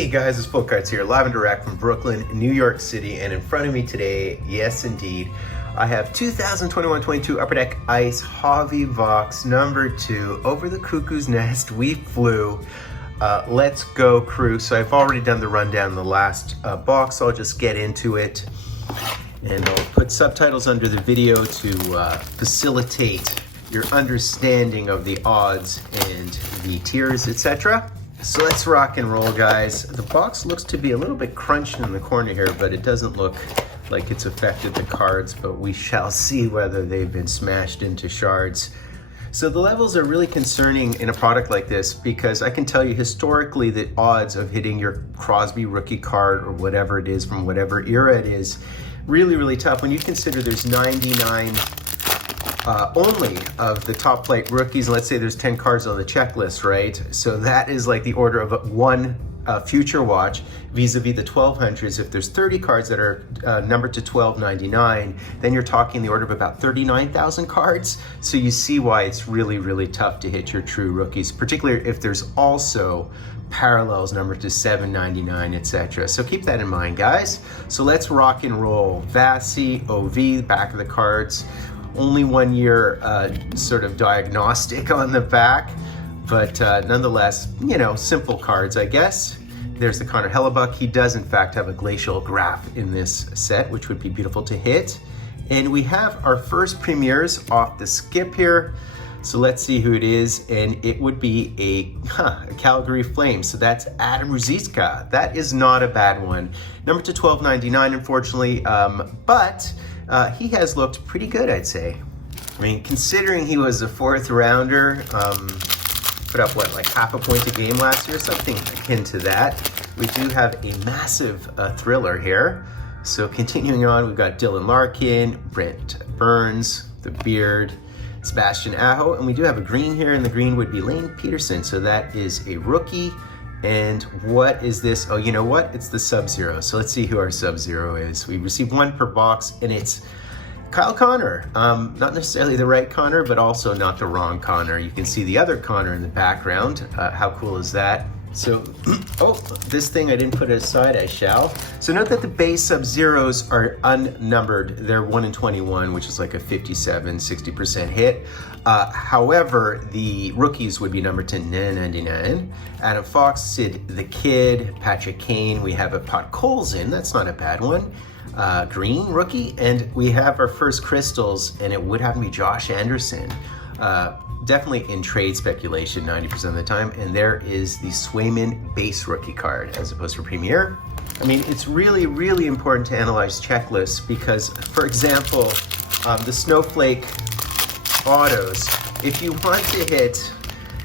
Hey guys, it's Fultoncards here, live and direct from Brooklyn, New York City, and in front of me today, yes indeed, I have 2021-22 Upper Deck Ice Hobby Vox number 2, Over the Cuckoo's Nest, We Flew. Let's go, crew. So I've already done the rundown in the last box, I'll just get into it, and I'll put subtitles under the video to facilitate your understanding of the odds and the tiers, etc. So let's rock and roll, guys. The box looks to be a little bit crunched in the corner here, but it doesn't look like it's affected the cards, but we shall see whether they've been smashed into shards. So the levels are really concerning in a product like this because I can tell you historically the odds of hitting your Crosby rookie card or whatever it is from whatever era it is really, really tough. When you consider there's 99 only of the top flight rookies, let's say there's 10 cards on the checklist, right? So that is like the order of one future watch vis-a-vis the 1200s. If there's 30 cards that are numbered to 1299, then you're talking the order of about 39,000 cards. So you see why it's really, really tough to hit your true rookies, particularly if there's also parallels numbered to 799, etc. So keep that in mind, guys. So let's rock and roll. Vasi, OV, back of the cards. Only 1 year sort of diagnostic on the back, but nonetheless, you know, simple cards, I guess. There's the Connor Hellebuck. He does, in fact, have a glacial graph in this set, which would be beautiful to hit. And we have our first premieres off the skip here. So let's see who it is, and it would be a Calgary Flame. So that's Adam Ruzicka. That is not a bad one. Number to 1299, unfortunately, but he has looked pretty good, I'd say. I mean, considering he was a fourth rounder, put up what, like half a point a game last year, something akin to that. We do have a massive thriller here. So continuing on, we've got Dylan Larkin, Brent Burns, the Beard, Sebastian Aho, and we do have a green here, and the green would be Lane Peterson. So that is a rookie. And what is this? Oh, you know what? It's the Sub-Zero. So let's see who our Sub-Zero is. We received one per box, and it's Kyle Connor. Not necessarily the right Connor, but also not the wrong Connor. You can see the other Connor in the background. How cool is that? So, oh, this thing I didn't put aside, I shall. So note that the base Sub-Zeros are unnumbered. They're 1 in 21, which is like a 57, 60% hit. However, the rookies would be numbered to 999. Adam Fox, Sid the Kid, Patrick Kane. We have a Pot Colson, that's not a bad one. Green rookie, and we have our first crystals, and it would have to be Josh Anderson. Definitely in trade speculation 90% of the time, and there is the Swayman base rookie card as opposed to Premier. I mean, it's really, really important to analyze checklists because, for example, the Snowflake autos, if you want to hit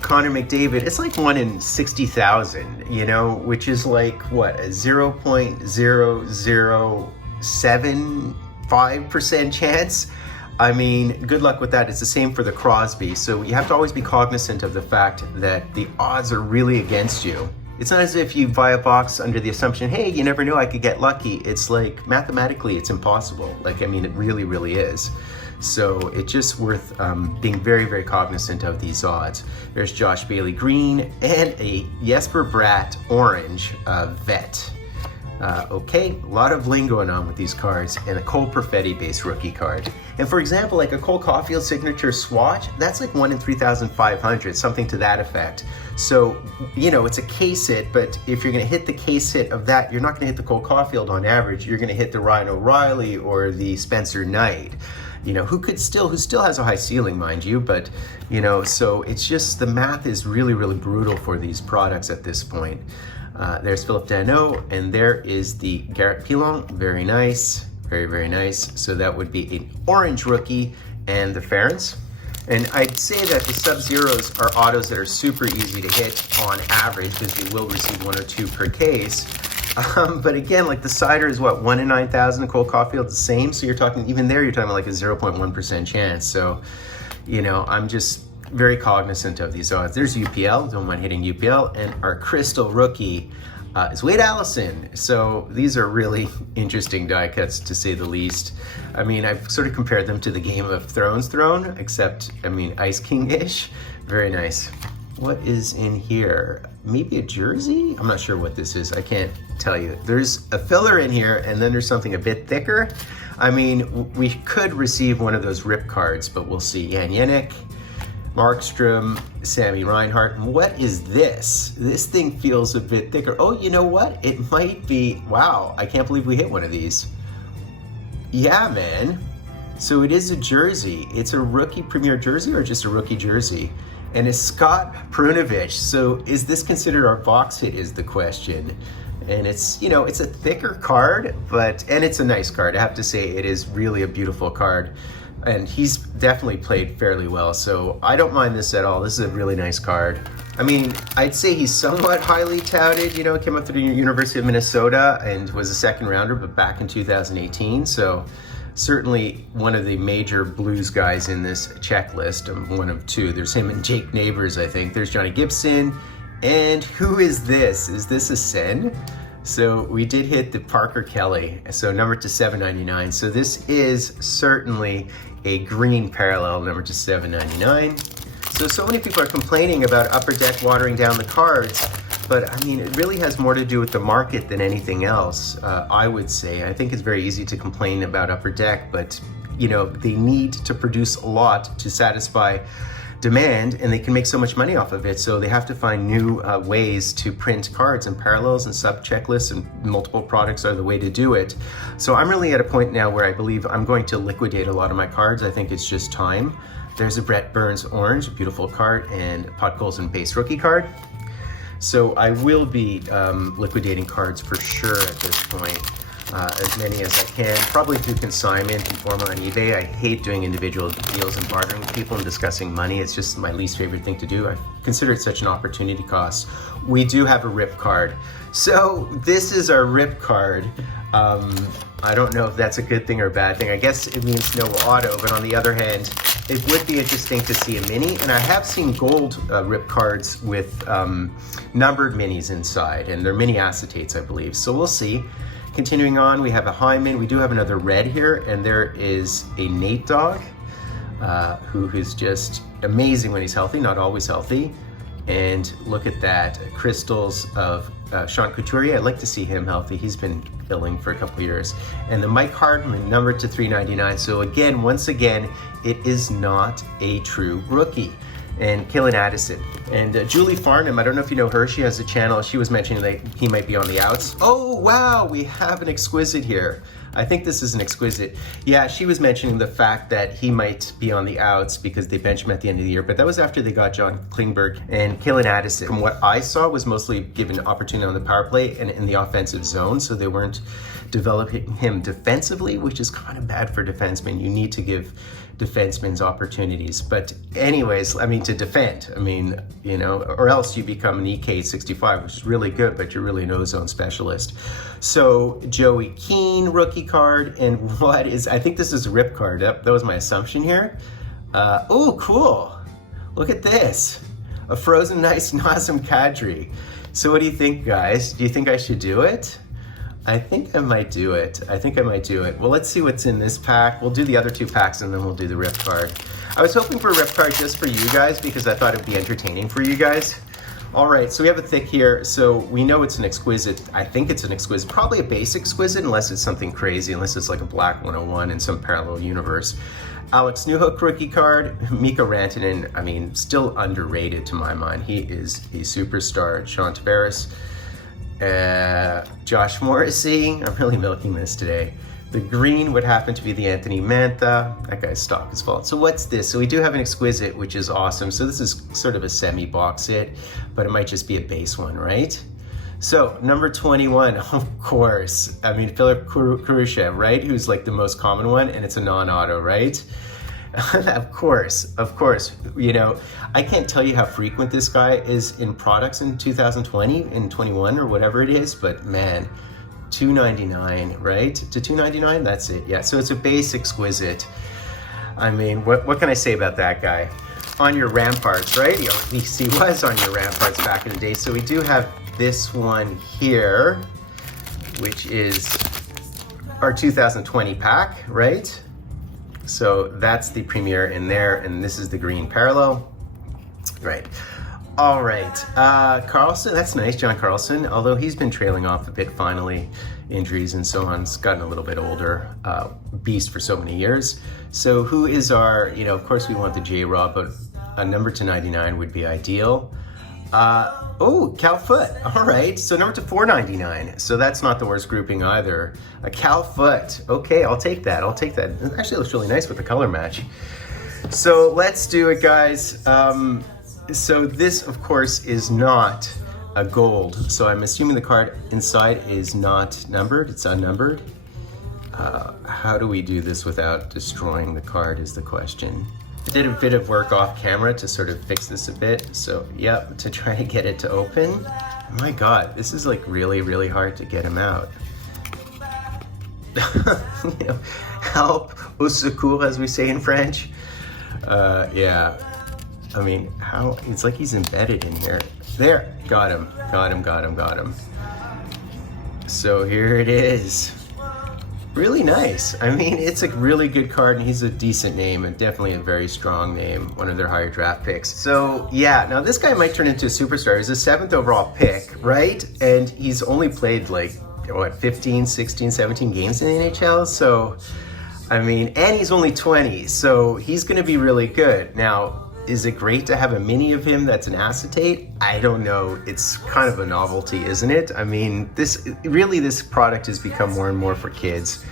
Connor McDavid, it's like 1 in 60,000, you know, which is like, what, a 0.0075% chance? I mean, good luck with that. It's the same for the Crosby. So you have to always be cognizant of the fact that the odds are really against you. It's not as if you buy a box under the assumption, hey, you never know, I could get lucky. It's like, mathematically, it's impossible. Like, I mean, it really, really is. So it's just worth being very, very cognizant of these odds. There's Josh Bailey Green and a Jesper Bratt Orange vet. Okay, a lot of bling going on with these cards, and a Cole Perfetti base rookie card. And for example, like a Cole Caulfield signature swatch, that's like 1 in 3,500, something to that effect. So, you know, it's a case hit, but if you're gonna hit the case hit of that, you're not gonna hit the Cole Caulfield on average, you're gonna hit the Ryan O'Reilly or the Spencer Knight. You know, who still has a high ceiling, mind you, but, you know, so it's just, the math is really, really brutal for these products at this point. There's Philip Danault, and there is the Garrett Pilon. Very nice, very, very nice. So that would be an orange rookie and the Ferens. And I'd say that the Sub-Zeros are autos that are super easy to hit on average because you will receive 1 or 2 per case. But again, like the Cider is what, 1 in 9,000, Cole Caulfield the same. So you're talking, even there, you're talking like a 0.1% chance. So, you know, I'm just very cognizant of these odds. There's UPL, don't mind hitting UPL, and our crystal rookie is Wade Allison. So these are really interesting die cuts, to say the least. I mean, I've sort of compared them to the Game of Thrones throne, except, I mean, Ice King-ish. Very nice. What is in here? maybe a jersey? I'm not sure what this is. I can't tell you. There's a filler in here, and then there's something a bit thicker. I mean, we could receive one of those rip cards, but we'll see. Jan Jenik, Markstrom, Sammy Reinhart. What is this? This thing feels a bit thicker. Oh, you know what? It might be, wow, I can't believe we hit one of these. Yeah, man. So it is a jersey. It's a rookie premier jersey or just a rookie jersey? And it's Scott Perunovich. So is this considered our box hit is the question. And it's, you know, it's a thicker card, and it's a nice card. I have to say it is really a beautiful card. And he's definitely played fairly well. So I don't mind this at all. This is a really nice card. I mean, I'd say he's somewhat highly touted. You know, came up through the University of Minnesota and was a second rounder, but back in 2018. So certainly one of the major Blues guys in this checklist. One of two. There's him and Jake Neighbors, I think. There's Johnny Gibson. And who is this? Is this a Sen? So we did hit the Parker Kelly, so number to 799. So this is certainly a green parallel number to 799. So many people are complaining about Upper Deck watering down the cards, but I mean, it really has more to do with the market than anything else, I would say. I think it's very easy to complain about Upper Deck, but you know, they need to produce a lot to satisfy demand, and they can make so much money off of it, so they have to find new ways to print cards, and parallels and sub checklists and multiple products are the way to do it. So I'm really at a point now where I believe I'm going to liquidate a lot of my cards. I think it's just time. There's a Brett Burns orange, a beautiful card, and Podkolzin base rookie card. So I will be liquidating cards for sure at this point. As many as I can, probably through consignment and form on eBay. I hate doing individual deals and bartering with people and discussing money. It's just my least favorite thing to do. I consider it such an opportunity cost. We do have a rip card. So this is our rip card. I don't know if that's a good thing or a bad thing. I guess it means no auto, but on the other hand, it would be interesting to see a mini. And I have seen gold rip cards with numbered minis inside, and they're mini acetates, I believe. So we'll see. Continuing on, we have a Hyman. We do have another red here, and there is a Nate Dogg, who is just amazing when he's healthy, not always healthy. And look at that, crystals of Sean Couturier. I'd like to see him healthy. He's been filling for a couple of years. And the Mike Hardman, numbered to 399. So again, once again, it is not a true rookie. And Killen Addison. And Julie Farnham, I don't know if you know her, she has a channel. She was mentioning that he might be on the outs. Oh, wow, we have an Exquisite here. I think this is an Exquisite. Yeah, she was mentioning the fact that he might be on the outs because they bench him at the end of the year, but that was after they got John Klingberg and Killen Addison. From what I saw, was mostly given opportunity on the power play and in the offensive zone, so they weren't developing him defensively, which is kind of bad for defensemen. You need to give defensemen's opportunities. But anyways, I mean, to defend, I mean, you know, or else you become an EK65, which is really good, but you're really an ozone specialist. So Joey Keane, rookie card, and what is, I think this is a rip card. That was my assumption here. Oh, cool. Look at this. A Frozen Ice Nazem Kadri. So what do you think, guys? Do you think I should do it? I think I might do it. Well, let's see what's in this pack. We'll do the other two packs and then we'll do the rip card. I was hoping for a rip card just for you guys because I thought it'd be entertaining for you guys. All right, so we have a thick here. So we know it's an Exquisite. I think it's an Exquisite, probably a base Exquisite unless it's something crazy, unless it's like a Black 101 in some parallel universe. Alex Newhook rookie card. Mikko Rantanen, I mean, still underrated to my mind. He is a superstar. Sean Tavares. Josh Morrissey, I'm really milking this today. The green would happen to be the Anthony Mantha. That guy's stock is falling. So what's this? So we do have an Exquisite, which is awesome. So this is sort of a semi-box hit, but it might just be a base one, right? So number 21, of course. I mean, Philip Kurushev, right? Who's like the most common one, and it's a non-auto, right? Of course, you know, I can't tell you how frequent this guy is in products in 2020, in 21 or whatever it is, but man, $299, right? To $299, that's it, yeah. So it's a base Exquisite. I mean, what can I say about that guy? On your Ramparts, right? He was on your Ramparts back in the day. So we do have this one here, which is our 2020 pack, right? So that's the premiere in there, and this is the green parallel, right? All right, Carlson, that's nice, John Carlson, although he's been trailing off a bit finally, injuries and so on, he's gotten a little bit older, beast for so many years. So who is our, of course we want the J-Rob, but a number to 99 would be ideal. Oh, Cal Foot, all right, so number to 499, so that's not the worst grouping either. A Cal Foot, okay, I'll take that. It actually looks really nice with the color match. So let's do it, guys. So this, of course, is not a gold. So I'm assuming the card inside is not numbered, it's unnumbered. How do we do this without destroying the card is the question. I did a bit of work off camera to sort of fix this a bit. So yep, to try to get it to open. My God, this is like really, really hard to get him out. Help au secours, as we say in French. Yeah. I mean, how, it's like he's embedded in here. There, got him. So here it is. Really nice. I mean, it's a really good card and he's a decent name and definitely a very strong name, one of their higher draft picks. So yeah, now this guy might turn into a superstar. He's a 7th overall pick, right? And he's only played like, what, 15, 16, 17 games in the NHL? So, I mean, and he's only 20, so he's gonna be really good. Now, is it great to have a mini of him that's an acetate? I don't know. It's kind of a novelty, isn't it? I mean, this product has become more and more for kids.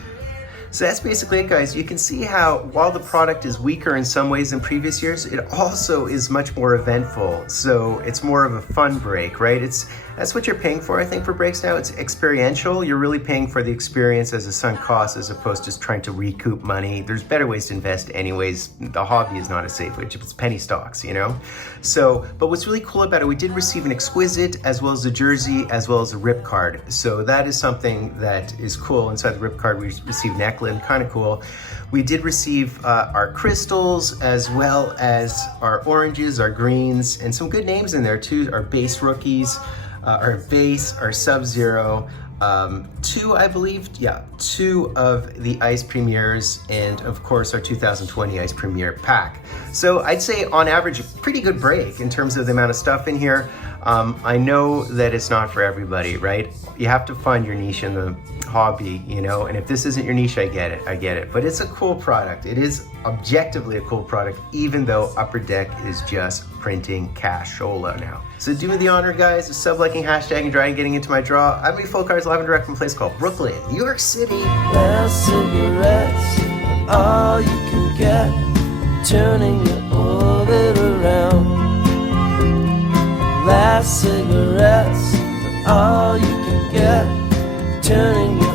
So that's basically it, guys. You can see how while the product is weaker in some ways than previous years, it also is much more eventful. So it's more of a fun break, right? That's what you're paying for, I think, for breaks now. It's experiential. You're really paying for the experience as a sunk cost as opposed to trying to recoup money. There's better ways to invest anyways. The hobby is not a safe way. It's penny stocks, So, but what's really cool about it, we did receive an Exquisite as well as a jersey as well as a rip card. So that is something that is cool. Inside the rip card, we received an Ecklin, kind of cool. We did receive our crystals as well as our oranges, our greens, and some good names in there too. Our base rookies, our base, our Sub-Zero, two of the Ice Premiers, and of course our 2020 Ice Premier pack. So I'd say on average, a pretty good break in terms of the amount of stuff in here. I know that it's not for everybody, right? You have to find your niche in the hobby, and if this isn't your niche, I get it. But it's a cool product. It is objectively a cool product, even though Upper Deck is just printing cashola now. So do me the honor, guys, of sub-liking, hashtagging, trying getting into my draw. I'm Fultoncards live and direct from a place called Brooklyn, New York City. Last cigarettes, all you can get, turning your orbit around. Last cigarettes, all you can get, turning your